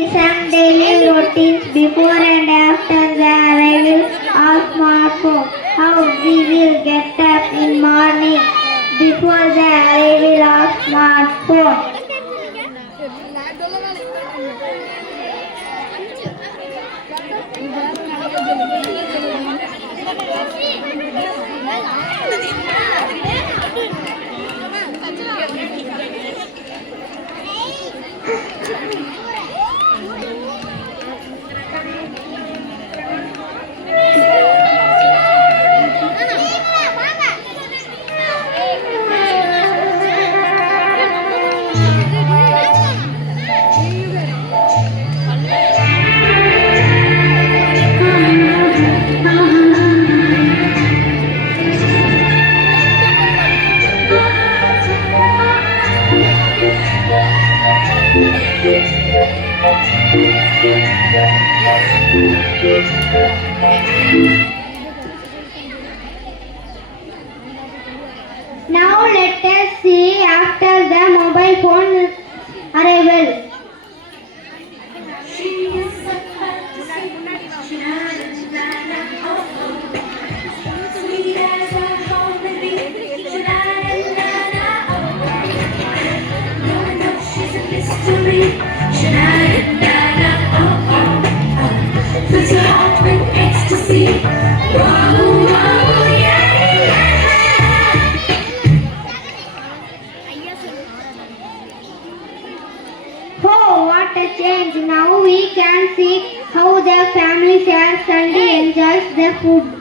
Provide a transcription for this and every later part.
Some daily routines before and after the arrival of smartphone. How we will get up in morning before the arrival of smartphone. Now let us see after the mobile phone arrival. Oh, what a change! Now we can see how the family shares and enjoys the food.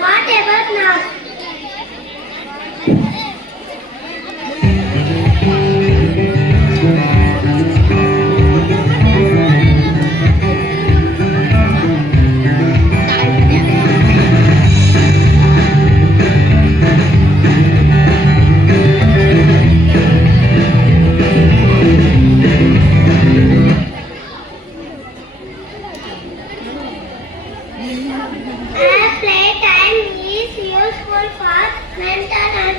What about now? Playtime is useful for mental and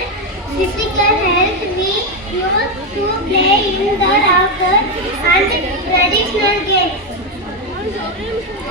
physical health. We used to play indoor, outdoor and traditional games. What about games now?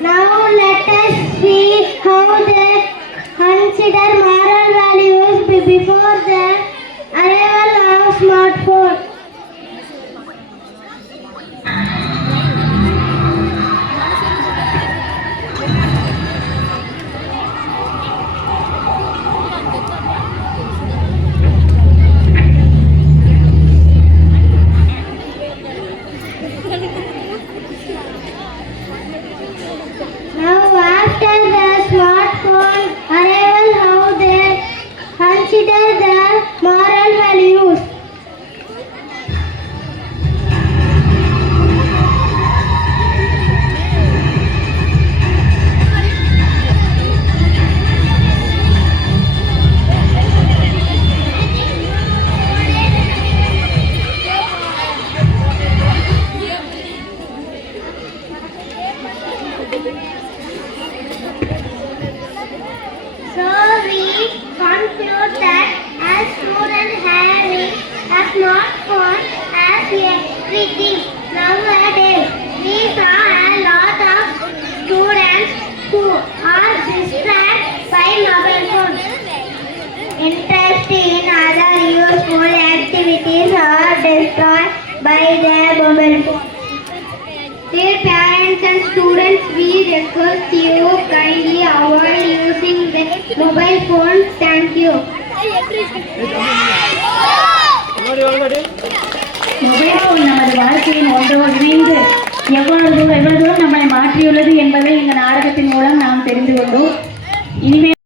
Now let us see how they consider moral values before the arrival of smartphone. Now after the smartphone arrival, how they consider the moral values. things. Nowadays, we saw a lot of students who are distracted by mobile phones. Interest in other useful activities are destroyed by their mobile phone. Dear parents and students, we request you kindly avoid using the mobile phones. Thank you. Mobile phone நமது வாழ்க்கையின் ஒன்றோடு இணைந்து எவ்வளவு தூரம் நம்மளை மாற்றியுள்ளது என்பதை இந்த நாடகத்தின் மூலம் நாம் தெரிந்து கொண்டோம். இனிமேல்